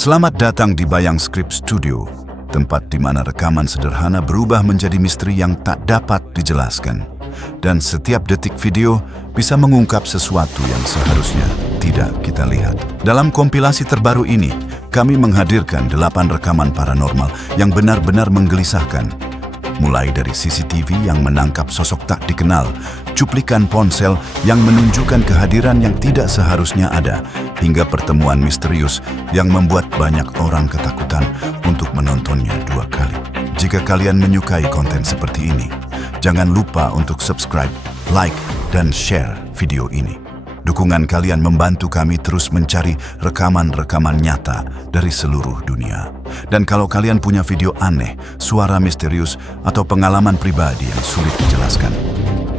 Selamat datang di Bayang Script Studio, tempat di mana rekaman sederhana berubah menjadi misteri yang tak dapat dijelaskan. Dan setiap detik video bisa mengungkap sesuatu yang seharusnya tidak kita lihat. Dalam kompilasi terbaru ini, kami menghadirkan 8 rekaman paranormal yang benar-benar menggelisahkan. Mulai dari CCTV yang menangkap sosok tak dikenal, cuplikan ponsel yang menunjukkan kehadiran yang tidak seharusnya ada, hingga pertemuan misterius yang membuat banyak orang ketakutan untuk menontonnya 2 kali. Jika kalian menyukai konten seperti ini, jangan lupa untuk subscribe, like, dan share video ini. Dukungan kalian membantu kami terus mencari rekaman-rekaman nyata dari seluruh dunia. Dan kalau kalian punya video aneh, suara misterius, atau pengalaman pribadi yang sulit dijelaskan,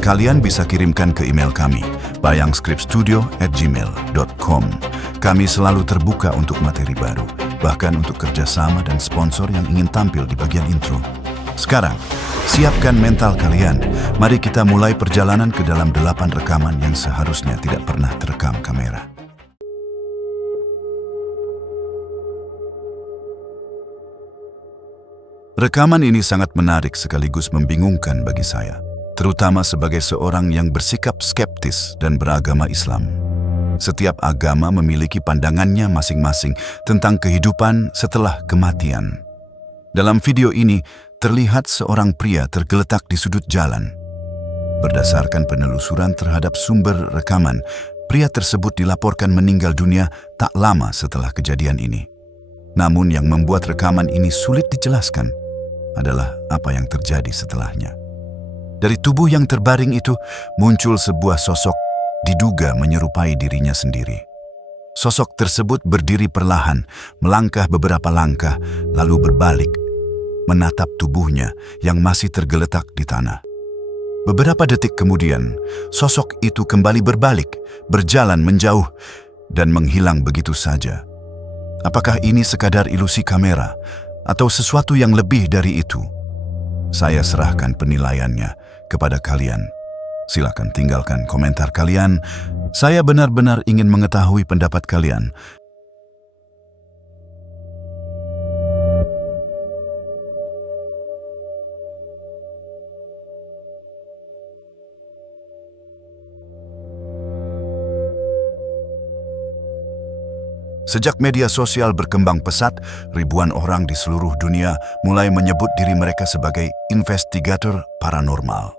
kalian bisa kirimkan ke email kami, bayangscriptstudio@gmail.com. Kami selalu terbuka untuk materi baru, bahkan untuk kerjasama dan sponsor yang ingin tampil di bagian intro. Sekarang, siapkan mental kalian. Mari kita mulai perjalanan ke dalam 8 rekaman yang seharusnya tidak pernah terekam kamera. Rekaman ini sangat menarik sekaligus membingungkan bagi saya, terutama sebagai seorang yang bersikap skeptis dan beragama Islam. Setiap agama memiliki pandangannya masing-masing tentang kehidupan setelah kematian. Dalam video ini, terlihat seorang pria tergeletak di sudut jalan. Berdasarkan penelusuran terhadap sumber rekaman, pria tersebut dilaporkan meninggal dunia tak lama setelah kejadian ini. Namun yang membuat rekaman ini sulit dijelaskan adalah apa yang terjadi setelahnya. Dari tubuh yang terbaring itu muncul sebuah sosok diduga menyerupai dirinya sendiri. Sosok tersebut berdiri perlahan, melangkah beberapa langkah, lalu berbalik, menatap tubuhnya yang masih tergeletak di tanah. Beberapa detik kemudian, sosok itu kembali berbalik, berjalan menjauh, dan menghilang begitu saja. Apakah ini sekadar ilusi kamera, atau sesuatu yang lebih dari itu? Saya serahkan penilaiannya kepada kalian. Silakan tinggalkan komentar kalian. Saya benar-benar ingin mengetahui pendapat kalian. Sejak media sosial berkembang pesat, ribuan orang di seluruh dunia mulai menyebut diri mereka sebagai investigator paranormal.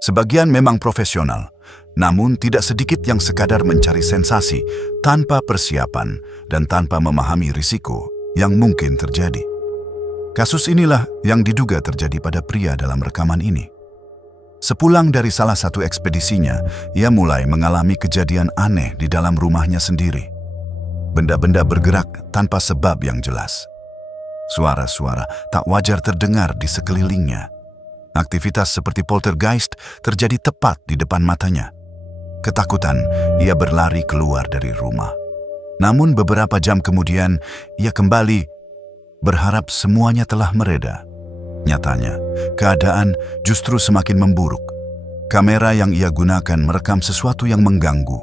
Sebagian memang profesional, namun tidak sedikit yang sekadar mencari sensasi tanpa persiapan dan tanpa memahami risiko yang mungkin terjadi. Kasus inilah yang diduga terjadi pada pria dalam rekaman ini. Sepulang dari salah satu ekspedisinya, ia mulai mengalami kejadian aneh di dalam rumahnya sendiri. Benda-benda bergerak tanpa sebab yang jelas. Suara-suara tak wajar terdengar di sekelilingnya. Aktivitas seperti poltergeist terjadi tepat di depan matanya. Ketakutan, ia berlari keluar dari rumah. Namun beberapa jam kemudian, ia kembali berharap semuanya telah mereda. Nyatanya, keadaan justru semakin memburuk. Kamera yang ia gunakan merekam sesuatu yang mengganggu.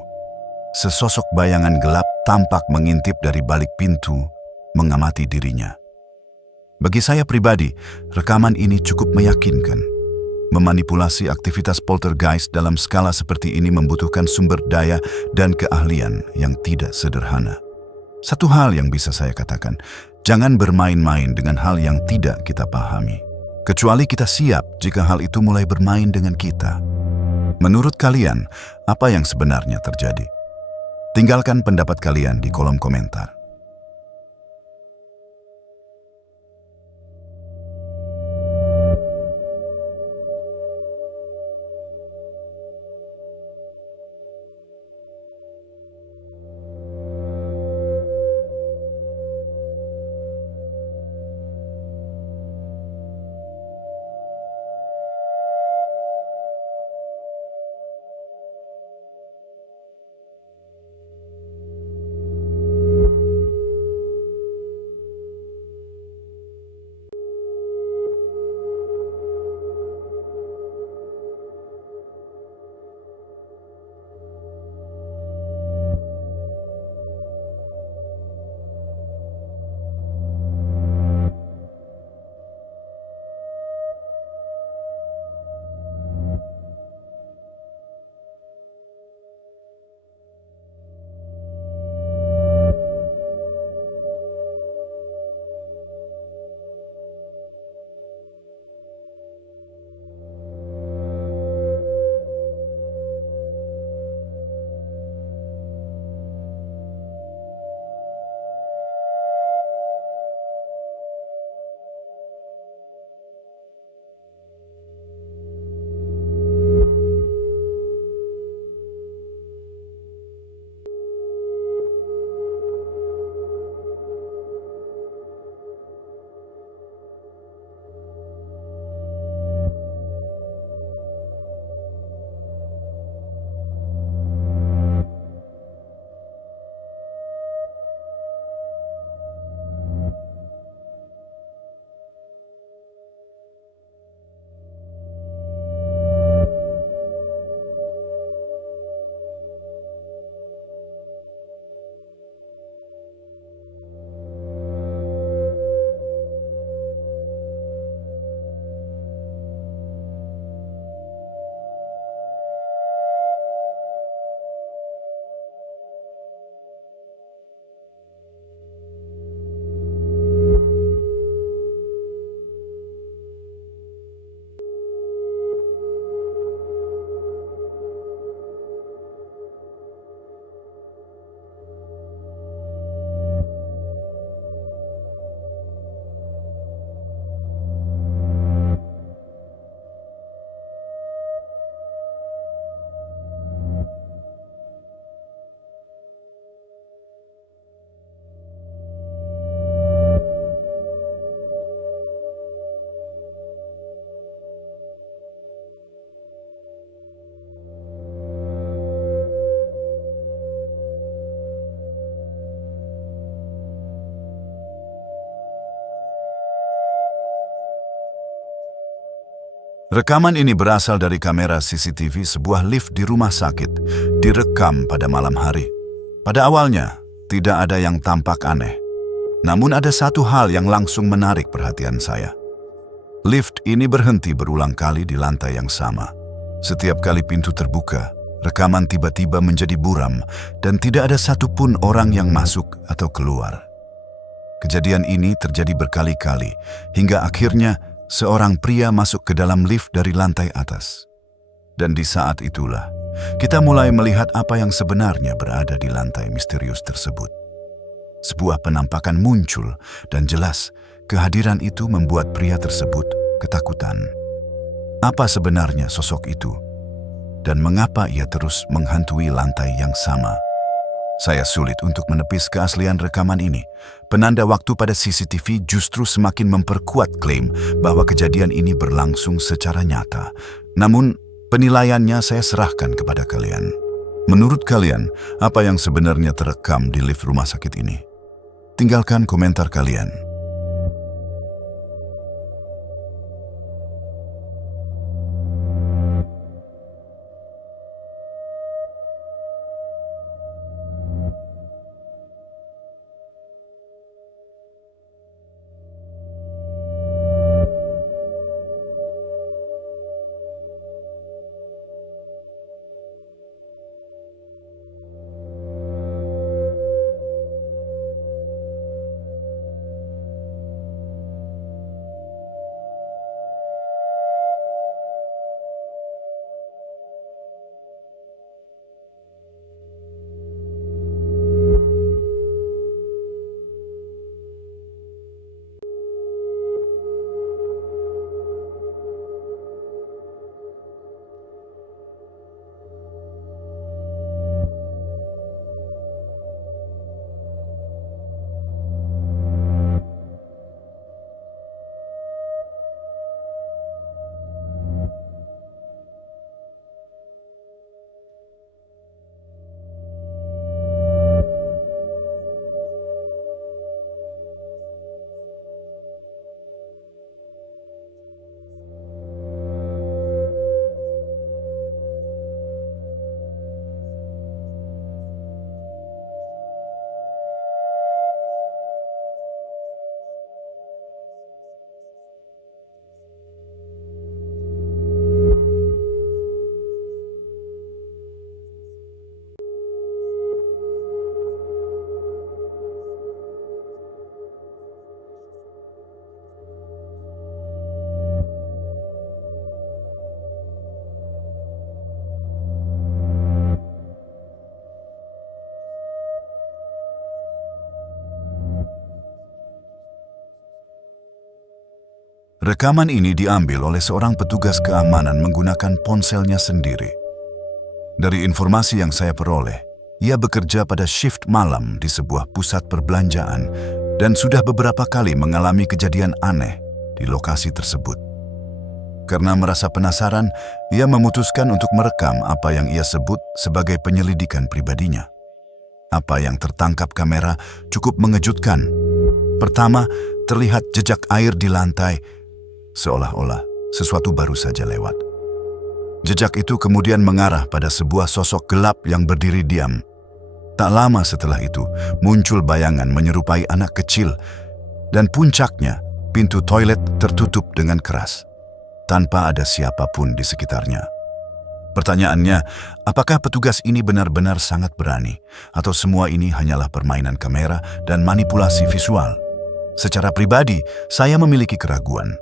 Sesosok bayangan gelap tampak mengintip dari balik pintu, mengamati dirinya. Bagi saya pribadi, rekaman ini cukup meyakinkan. Memanipulasi aktivitas poltergeist dalam skala seperti ini membutuhkan sumber daya dan keahlian yang tidak sederhana. Satu hal yang bisa saya katakan, jangan bermain-main dengan hal yang tidak kita pahami. Kecuali kita siap jika hal itu mulai bermain dengan kita. Menurut kalian, apa yang sebenarnya terjadi? Tinggalkan pendapat kalian di kolom komentar. Rekaman ini berasal dari kamera CCTV sebuah lift di rumah sakit, direkam pada malam hari. Pada awalnya, tidak ada yang tampak aneh. Namun ada satu hal yang langsung menarik perhatian saya. Lift ini berhenti berulang kali di lantai yang sama. Setiap kali pintu terbuka, rekaman tiba-tiba menjadi buram dan tidak ada satupun orang yang masuk atau keluar. Kejadian ini terjadi berkali-kali, hingga akhirnya seorang pria masuk ke dalam lift dari lantai atas. Dan di saat itulah, kita mulai melihat apa yang sebenarnya berada di lantai misterius tersebut. Sebuah penampakan muncul dan jelas kehadiran itu membuat pria tersebut ketakutan. Apa sebenarnya sosok itu? Dan mengapa ia terus menghantui lantai yang sama? Saya sulit untuk menepis keaslian rekaman ini. Penanda waktu pada CCTV justru semakin memperkuat klaim bahwa kejadian ini berlangsung secara nyata. Namun, penilaiannya saya serahkan kepada kalian. Menurut kalian, apa yang sebenarnya terekam di lift rumah sakit ini? Tinggalkan komentar kalian. Rekaman ini diambil oleh seorang petugas keamanan menggunakan ponselnya sendiri. Dari informasi yang saya peroleh, ia bekerja pada shift malam di sebuah pusat perbelanjaan dan sudah beberapa kali mengalami kejadian aneh di lokasi tersebut. Karena merasa penasaran, ia memutuskan untuk merekam apa yang ia sebut sebagai penyelidikan pribadinya. Apa yang tertangkap kamera cukup mengejutkan. Pertama, terlihat jejak air di lantai, seolah-olah sesuatu baru saja lewat. Jejak itu kemudian mengarah pada sebuah sosok gelap yang berdiri diam. Tak lama setelah itu, muncul bayangan menyerupai anak kecil, dan puncaknya, pintu toilet tertutup dengan keras, tanpa ada siapapun di sekitarnya. Pertanyaannya, apakah petugas ini benar-benar sangat berani, atau semua ini hanyalah permainan kamera dan manipulasi visual? Secara pribadi, saya memiliki keraguan.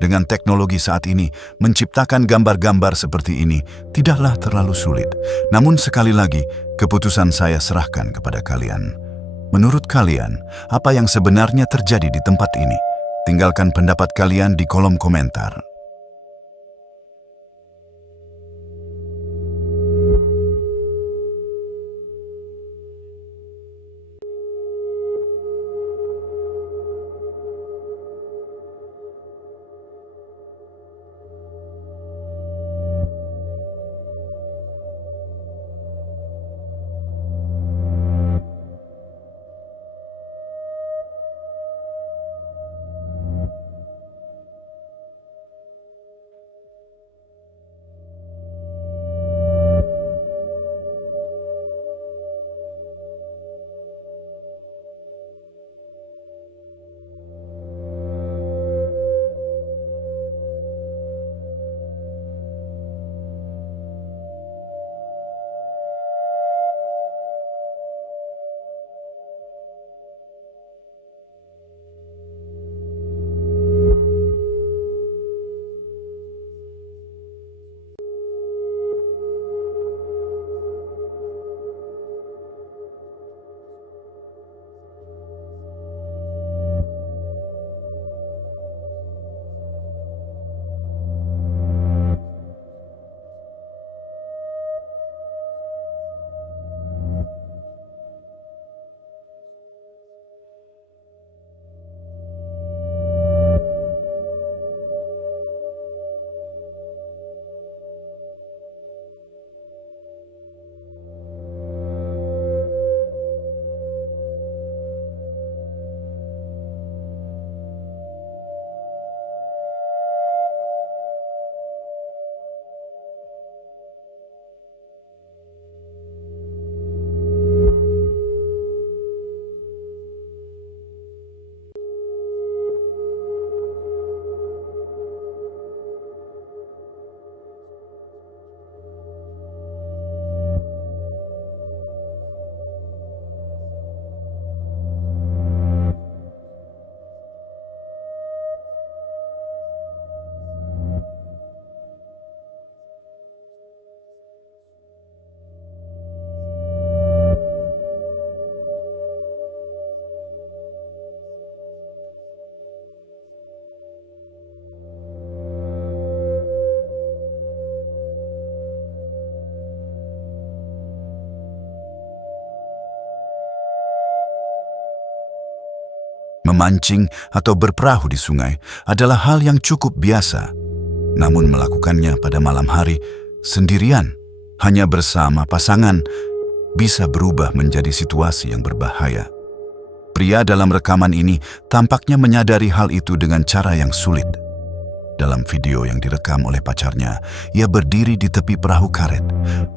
Dengan teknologi saat ini, menciptakan gambar-gambar seperti ini tidaklah terlalu sulit. Namun sekali lagi, keputusan saya serahkan kepada kalian. Menurut kalian, apa yang sebenarnya terjadi di tempat ini? Tinggalkan pendapat kalian di kolom komentar. memancing atau berperahu di sungai adalah hal yang cukup biasa. Namun melakukannya pada malam hari sendirian, hanya bersama pasangan, bisa berubah menjadi situasi yang berbahaya. Pria dalam rekaman ini tampaknya menyadari hal itu dengan cara yang sulit. Dalam video yang direkam oleh pacarnya, ia berdiri di tepi perahu karet,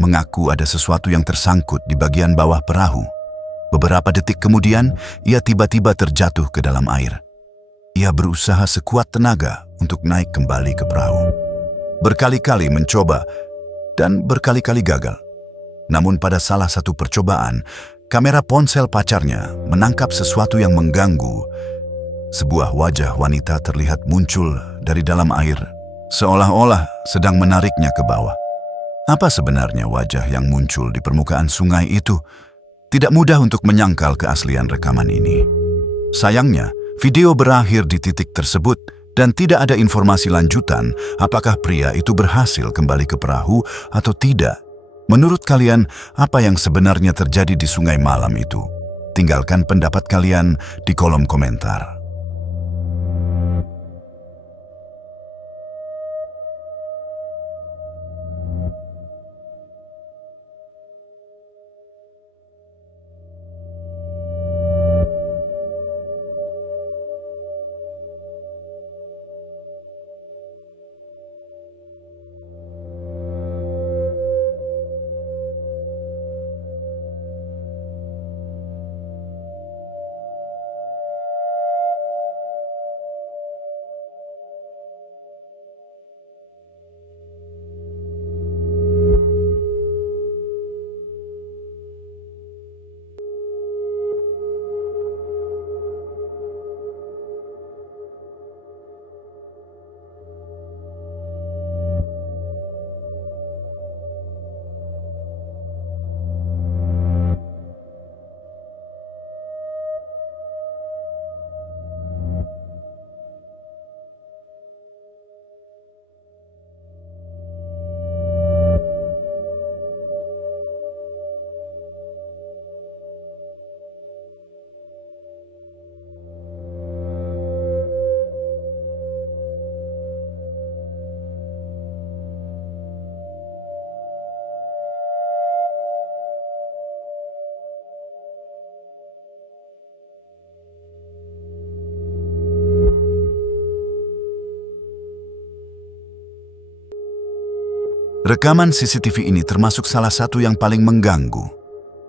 mengaku ada sesuatu yang tersangkut di bagian bawah perahu. Beberapa detik kemudian, ia tiba-tiba terjatuh ke dalam air. Ia berusaha sekuat tenaga untuk naik kembali ke perahu. Berkali-kali mencoba dan berkali-kali gagal. Namun pada salah satu percobaan, kamera ponsel pacarnya menangkap sesuatu yang mengganggu. Sebuah wajah wanita terlihat muncul dari dalam air, seolah-olah sedang menariknya ke bawah. Apa sebenarnya wajah yang muncul di permukaan sungai itu? Tidak mudah untuk menyangkal keaslian rekaman ini. Sayangnya, video berakhir di titik tersebut dan tidak ada informasi lanjutan apakah pria itu berhasil kembali ke perahu atau tidak. Menurut kalian, apa yang sebenarnya terjadi di sungai malam itu? Tinggalkan pendapat kalian di kolom komentar. Rekaman CCTV ini termasuk salah satu yang paling mengganggu.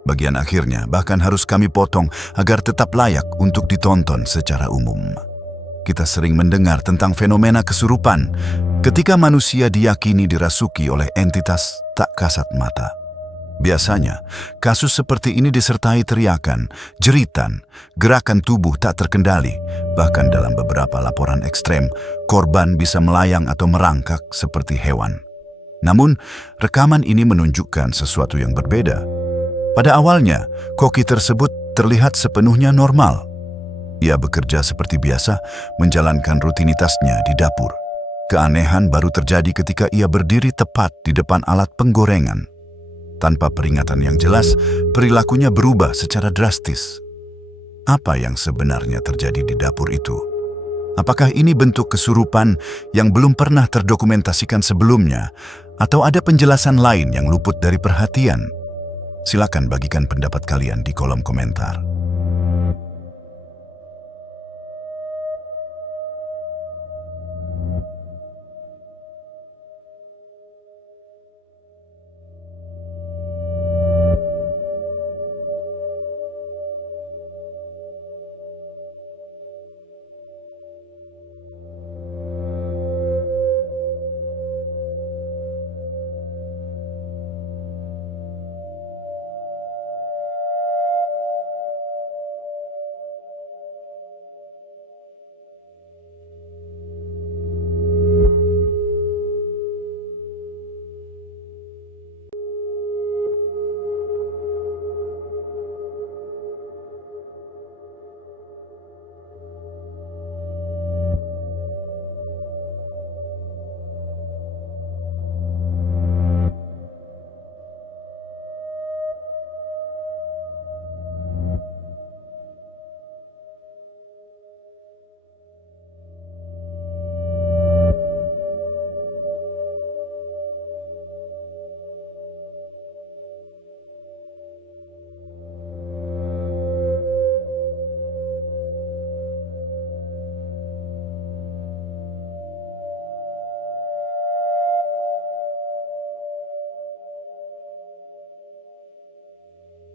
Bagian akhirnya bahkan harus kami potong agar tetap layak untuk ditonton secara umum. Kita sering mendengar tentang fenomena kesurupan ketika manusia diyakini dirasuki oleh entitas tak kasat mata. Biasanya, kasus seperti ini disertai teriakan, jeritan, gerakan tubuh tak terkendali. Bahkan dalam beberapa laporan ekstrem, korban bisa melayang atau merangkak seperti hewan. Namun, rekaman ini menunjukkan sesuatu yang berbeda. Pada awalnya, koki tersebut terlihat sepenuhnya normal. Ia bekerja seperti biasa, menjalankan rutinitasnya di dapur. Keanehan baru terjadi ketika ia berdiri tepat di depan alat penggorengan. Tanpa peringatan yang jelas, perilakunya berubah secara drastis. Apa yang sebenarnya terjadi di dapur itu? Apakah ini bentuk kesurupan yang belum pernah terdokumentasikan sebelumnya? Atau ada penjelasan lain yang luput dari perhatian? Silakan bagikan pendapat kalian di kolom komentar.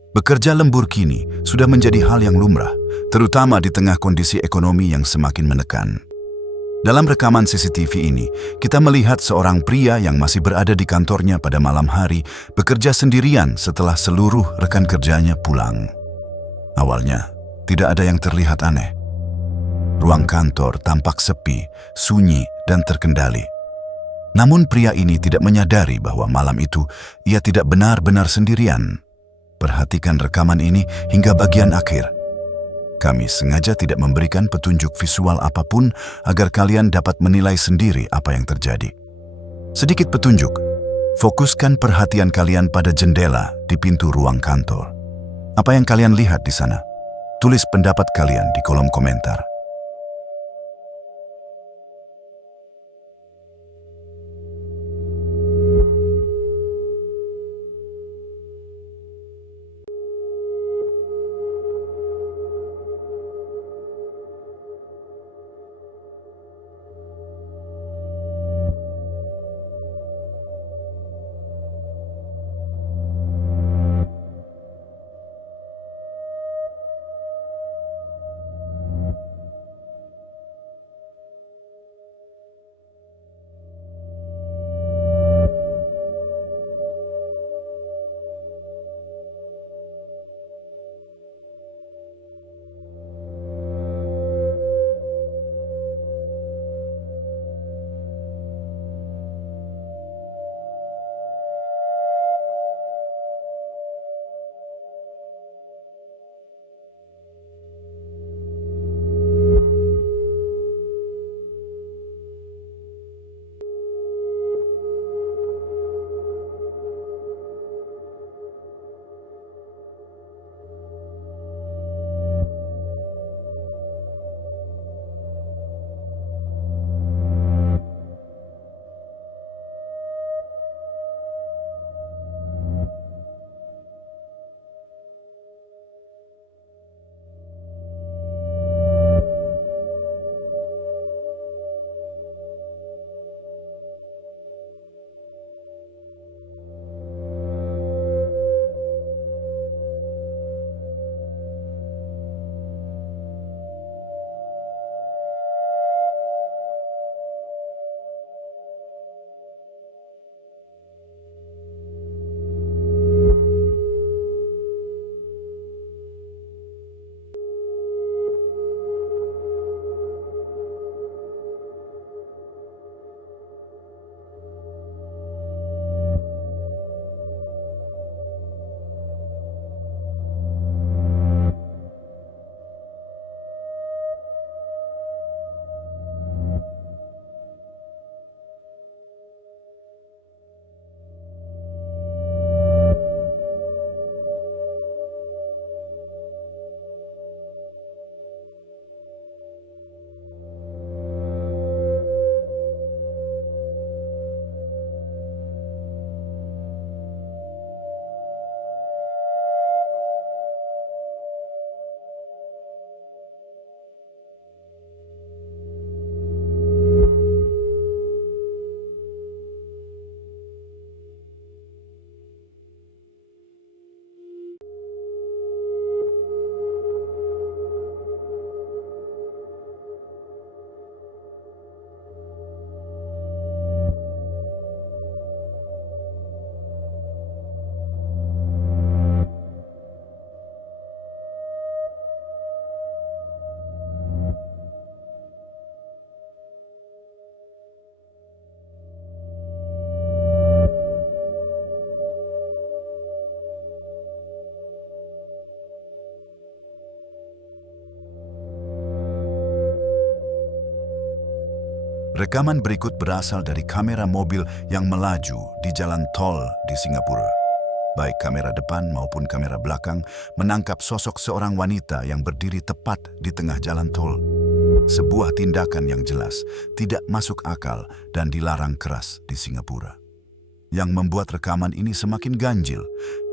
Bekerja lembur kini sudah menjadi hal yang lumrah, terutama di tengah kondisi ekonomi yang semakin menekan. Dalam rekaman CCTV ini, kita melihat seorang pria yang masih berada di kantornya pada malam hari bekerja sendirian setelah seluruh rekan kerjanya pulang. Awalnya, tidak ada yang terlihat aneh. Ruang kantor tampak sepi, sunyi, dan terkendali. Namun pria ini tidak menyadari bahwa malam itu ia tidak benar-benar sendirian. Perhatikan rekaman ini hingga bagian akhir. Kami sengaja tidak memberikan petunjuk visual apapun agar kalian dapat menilai sendiri apa yang terjadi. Sedikit petunjuk, fokuskan perhatian kalian pada jendela di pintu ruang kantor. Apa yang kalian lihat di sana? Tulis pendapat kalian di kolom komentar. Rekaman berikut berasal dari kamera mobil yang melaju di jalan tol di Singapura. Baik kamera depan maupun kamera belakang menangkap sosok seorang wanita yang berdiri tepat di tengah jalan tol. Sebuah tindakan yang jelas tidak masuk akal dan dilarang keras di Singapura. Yang membuat rekaman ini semakin ganjil,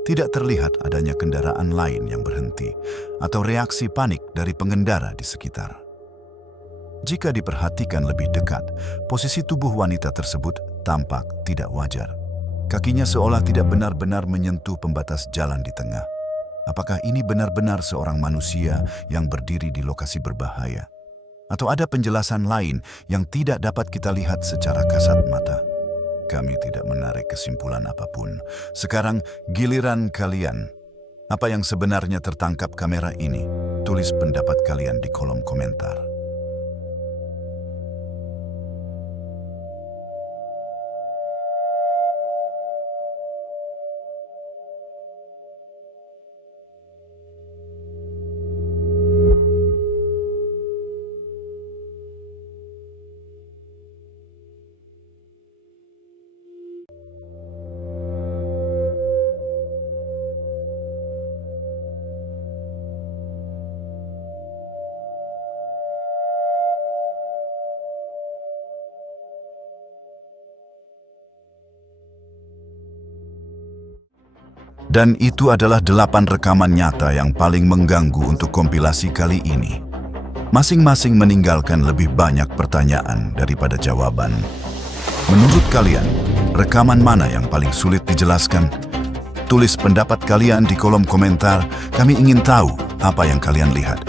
tidak terlihat adanya kendaraan lain yang berhenti atau reaksi panik dari pengendara di sekitar. Jika diperhatikan lebih dekat, posisi tubuh wanita tersebut tampak tidak wajar. Kakinya seolah tidak benar-benar menyentuh pembatas jalan di tengah. apakah ini benar-benar seorang manusia yang berdiri di lokasi berbahaya? Atau ada penjelasan lain yang tidak dapat kita lihat secara kasat mata? Kami tidak menarik kesimpulan apapun. Sekarang giliran kalian. Apa yang sebenarnya tertangkap kamera ini? Tulis pendapat kalian di kolom komentar. Dan itu adalah 8 rekaman nyata yang paling mengganggu untuk kompilasi kali ini. Masing-masing meninggalkan lebih banyak pertanyaan daripada jawaban. Menurut kalian, rekaman mana yang paling sulit dijelaskan? Tulis pendapat kalian di kolom komentar. Kami ingin tahu apa yang kalian lihat.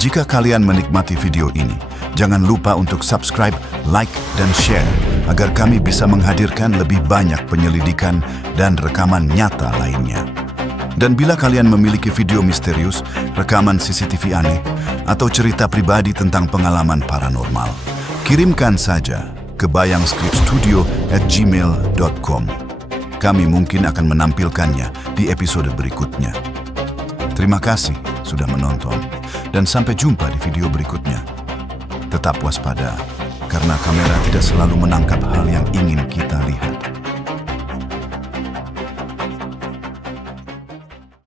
Jika kalian menikmati video ini, jangan lupa untuk subscribe, like, dan share agar kami bisa menghadirkan lebih banyak penyelidikan dan rekaman nyata lainnya. Dan bila kalian memiliki video misterius, rekaman CCTV aneh, atau cerita pribadi tentang pengalaman paranormal, kirimkan saja ke bayangscriptstudio@gmail.com. Kami mungkin akan menampilkannya di episode berikutnya. Terima kasih sudah menonton, dan sampai jumpa di video berikutnya. Tetap waspada, karena kamera tidak selalu menangkap hal yang ingin kita lihat.